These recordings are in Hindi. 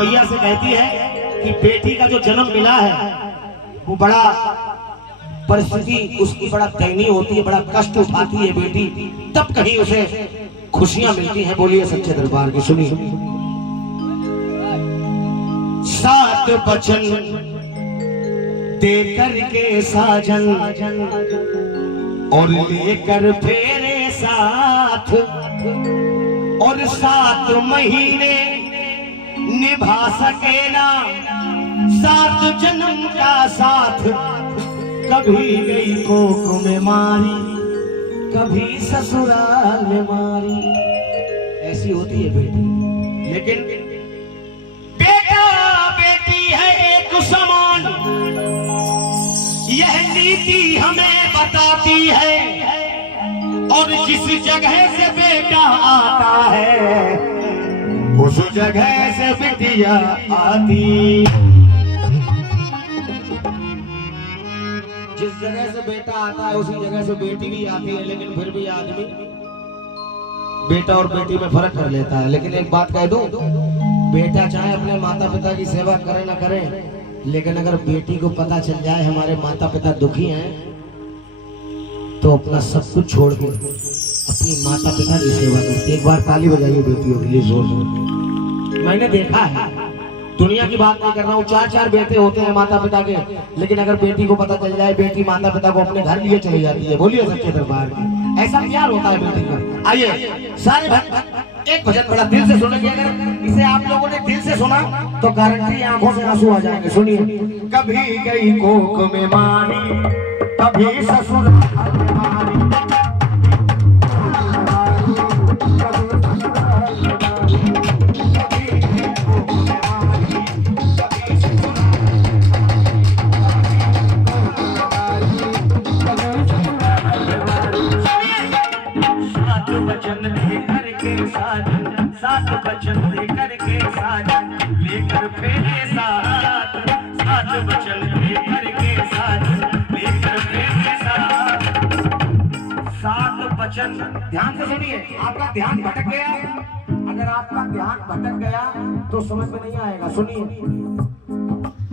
मैया से कहती है कि बेटी का जो जन्म मिला है वो बड़ा परिस्थिति उसकी बड़ा दयनीय होती है, बड़ा कष्ट उठाती है बेटी, तब कहीं उसे खुशियां मिलती हैं। बोलिए सच्चे दरबार की। सुनिए, 7 बचन दे करके साजन और लेकर फेरे साथ, और 7 महीने निभा सके ना 7 जन्म का साथ। कभी गई कोख में मारी, कभी ससुराल में मारी। ऐसी होती है बेटी। लेकिन बेटा बेटी है एक समान, यह नीति हमें बताती है। और जिस जगह से बेटा आता है उस जगह से बिटिया आती। जिस जगह से बेटा आता है उसी जगह से बेटी भी आती है। लेकिन फिर भी आदमी बेटा और बेटी में फर्क कर लेता है। लेकिन एक बात कह दूं, बेटा चाहे अपने माता पिता की सेवा करे ना करे, लेकिन अगर बेटी को पता चल जाए हमारे माता पिता दुखी हैं तो अपना सब कुछ छोड़ के अपनी माता पिता की सेवा करती है। एक बार ताली बजाइए बेटियों के लिए जोर जोर। मैंने देखा है, दुनिया की बात नहीं कर रहा हूँ, 4-4 बेटे होते हैं माता पिता के, लेकिन अगर बेटी को पता चल जाए बेटी माता पिता को अपने घर लिए चली जाती है। बोलिए सच्चे दरबार की। ऐसा प्यार होता है बेटी का। आइए सारे भक्त एक भजन बड़ा दिल से सुनेंगे। अगर इसे आप लोगों ने दिल से सुना तो गारंटी आंखों से आंसू आ जाएंगे। सुनिए, कभी गई कोख में मारी, कभी ससुराल में मारी। सात बचन दे करके साजन लेकर फेरे साथ। 7 बचन दे करके साजन लेकर फेरे साथ। 7 बचन। ध्यान से सुनिए, आपका ध्यान भटक गया, अगर आपका ध्यान भटक गया तो समझ में नहीं आएगा। सुनिए,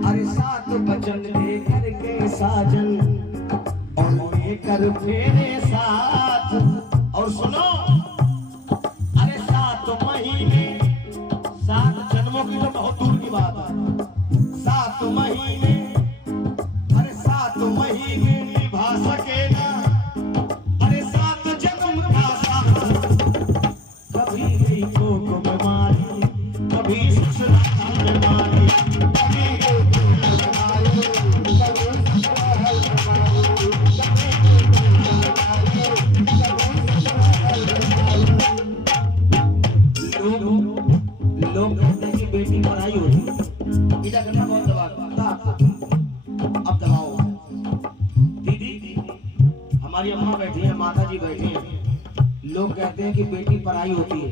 अरे 7 बचन दे करके साजन और लेकर फेरे साथ। और सुनो, 7 जन्मों की तो बहुत दूर की बात है। 7 महीने, अरे 7 महीने निभा सके ना, अरे 7 जन्म का साथ। कभी गई कोख में मारी, कभी ससुराल में मारी। लोग कहते हैं कि बेटी पढ़ाई होती है, बेटा करना बहुत दबाव। अब दबाओ दीदी, हमारी अम्मा बैठी है, माता जी बैठी हैं। लोग कहते हैं कि बेटी पढ़ाई होती है,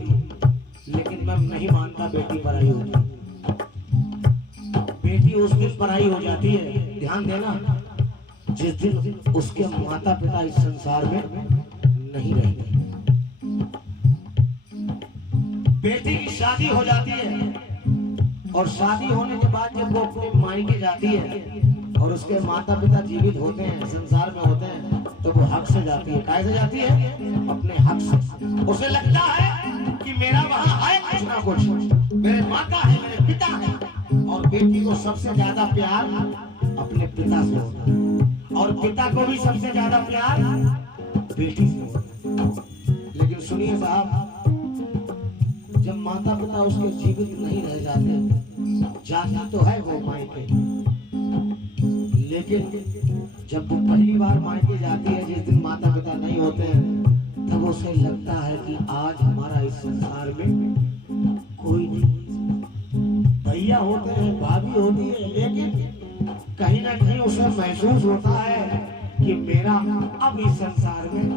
लेकिन मैं नहीं मानता बेटी पढ़ाई होती है। बेटी उस दिन पढ़ाई हो जाती है, ध्यान देना, जिस दिन उसके माता पिता इस संसार में नहीं रहते। बेटी की शादी हो जाती है और शादी होने के बाद जब वो अपने मायके जाती है और उसके माता पिता जीवित होते हैं, संसार में होते हैं, तो वो हक से जाती है। कैसे जाती है? अपने हक से। उसे लगता है कि मेरा वहां है कुछ ना कुछ, मेरे माता है, मेरे पिता है। और बेटी को सबसे ज्यादा प्यार अपने पिता से होता है और पिता को भी सबसे ज्यादा प्यार बेटी से होता है। लेकिन सुनिए साहब, जब माता पिता उसके जीवित नहीं रह जाती तो है वो मायके, लेकिन जब वो पहली बार मायके जाती है, जिस दिन माता पिता नहीं होते हैं, तब उसे लगता है कि आज हमारा इस संसार में कोई नहीं। भैया होते हैं, भाभी होती है, लेकिन कहीं ना कहीं उसे महसूस होता है कि मेरा अब इस संसार में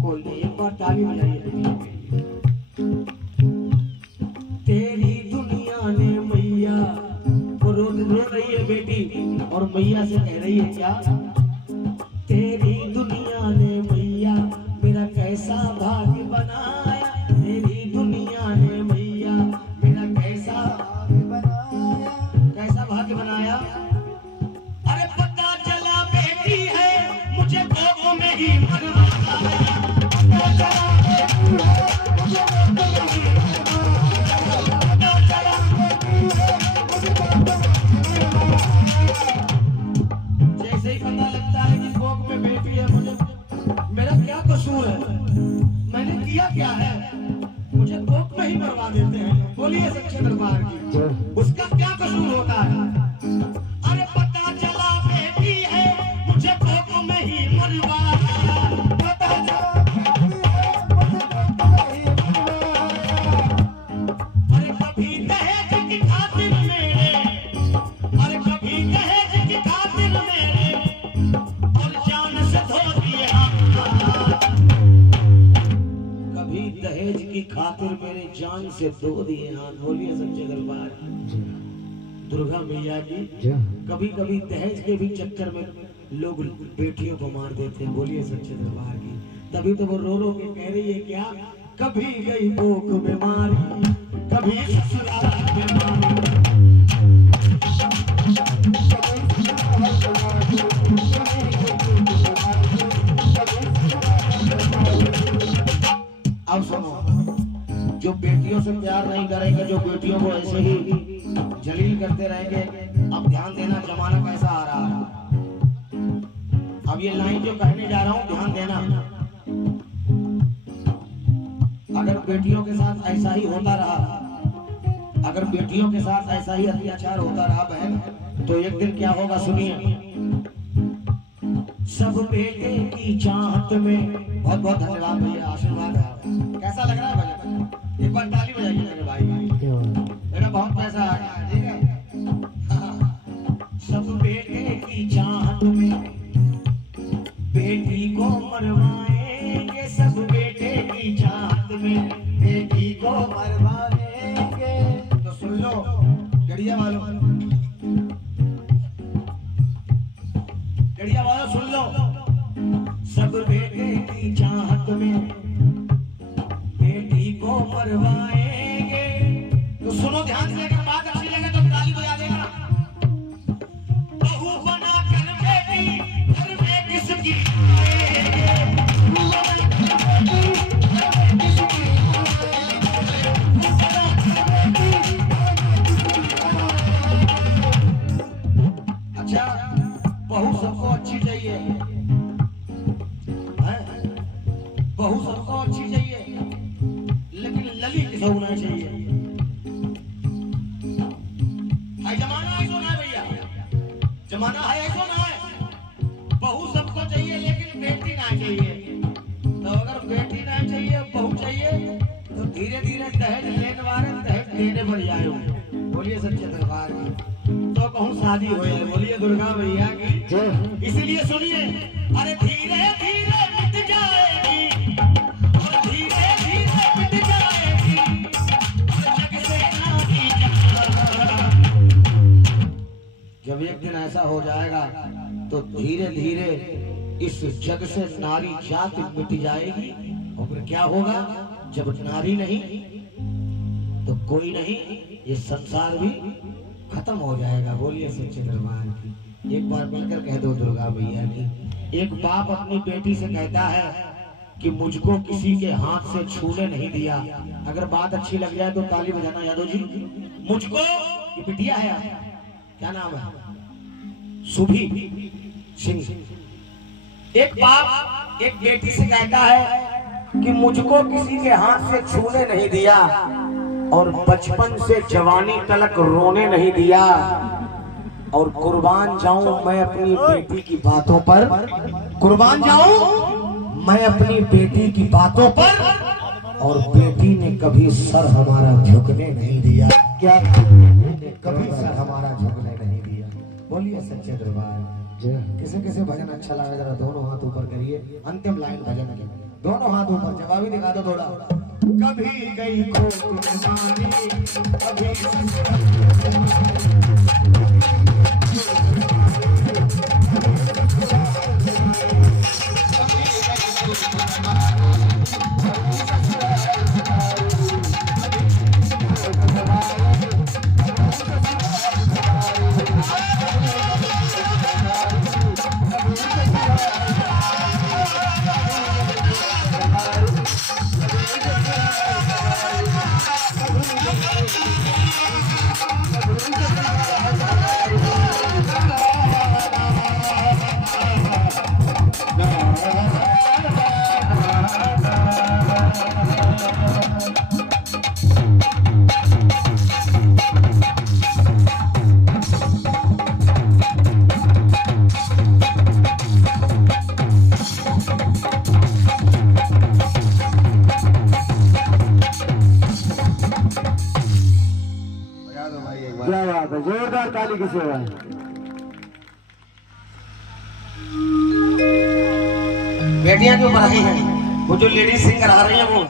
कोई नहीं। एक बार ताली बजाइए। तेरी दुनिया ने मैया, वो रो रही है बेटी और मैया से कह रही है क्या? तेरी दुनिया ने मैया मेरा कैसा भाग्य बनाया, तेरी दुनिया ने मैया मेरा कैसा भाग्य बनाया। उसका क्या कसूर होता है? अरे पता चला बेटी है मुझे कोक में ही मरवाया, पता चला अरे कभी दहेज की खातिर मेरे, अरे कभी दहेज की खातिर मेरे और जान से धो दिए हाथ, कभी दहेज की खातिर मेरे जान से धो दिए हाथ। बोलिए सच्चे दरबार दुर्गा मैया की। कभी कभी दहेज के भी चक्कर में लोग बेटियों को मार देते हैं। बोलिए सच्चे दरबार की। तभी तो वो रो रो के कह रही है क्या, कभी गई कोक में मारी, कभी ससुराल में मारी। अब सुनो, जो बेटियों से प्यार नहीं करेंगे, जो बेटियों को ऐसे ही जलील करते रहेंगे, अब ध्यान देना जमाना कैसा आ रहा है। अब ये लाइन जो कहने जा रहा हूं ध्यान देना, अगर बेटियों के साथ ऐसा ही होता रहा, अगर बेटियों के साथ ऐसा ही अत्याचार होता रहा बहन, तो एक दिन क्या होगा सुनिए। सब बेटे की चाहत में, बहुत बहुत धन्यवाद भैया, आशीर्वाद है। कैसा लग रहा है भैया? एक बार ताली बजाइए मेरे भाई, मेरा बहुत पैसा आ गया, ठीक है। सब बेटे की चाहत में बेटी को मरवाएंगे, सब बेटे की चाहत में बेटी को मरवाएंगे। तो सुन लो गड़िया वालों, गड़िया वालों सुन लो, सब बेटे की चाहत में बेटी को मरवाएंगे। तो सुनो ध्यान से, अगर बात अच्छी लगे तो ताली बजा देना। बहू बना कर बेटी घर में किसकी आएंगे, अच्छा बहू सबको अच्छी चाहिए, बहू सबको अच्छी चाहिए, लेकिन लली किसे होना चाहिए। हाय जमाना है ऐसा ना भैया, जमाना है ऐसा ना है। बहू सबको चाहिए लेकिन बेटी ना चाहिए। तो अगर बेटी ना चाहिए बहू चाहिए तो धीरे धीरे दहेज लेने वाले दहेज देने बढ़ जाए। बोलिए सच्चे दरबार की। तो कहूँ शादी हो जाए। बोलिए दुर्गा मैया की। इसीलिए सुनिए, अरे धीरे धीरे मिट जाएगी, और धीरे धीरे मिट जाएगी, और जग से नारी जाएगा। जब एक दिन ऐसा हो जाएगा तो धीरे धीरे इस जग से नारी जाति मिट जाएगी। और फिर क्या होगा, जब नारी नहीं तो कोई नहीं, ये संसार भी खत्म हो जाएगा। बोलिए सच्चे दरबार की। एक बार मिलकर कह दो दुर्गा मैया की। एक बाप अपनी बेटी से कहता है कि मुझको किसी के हाथ से छूने नहीं दिया। अगर बात अच्छी लग जाए तो ताली बजाना यादव जी। मुझको, ये बिटिया है, क्या नाम है, सुभी सिंह। एक बाप एक बेटी से कहता है कि मुझको किसी के हाथ से छूने नहीं दिया, और बचपन से जवानी तलक रोने नहीं दिया, और कुर्बान जाऊं मैं अपनी बेटी की बातों पर, कुर्बान जाऊं मैं अपनी बेटी की बातों पर, और बेटी ने कभी सर हमारा झुकने नहीं दिया। क्या कभी सर हमारा झुकने नहीं दिया। बोलिए सच्चे दरबार। किसे किसे भजन अच्छा लगा जरा दोनों हाथ ऊपर करिए। अंतिम लाइन भजन की, दोनों हाथ ऊपर, जवाबी दिखा दो थोड़ा। कभी गई कोक में मारी, कभी बात है, जोरदार ताली की सेवा है। बेटियां क्यों बढ़ाई हैं? वो जो लेडीज सिंगर आ रही है वो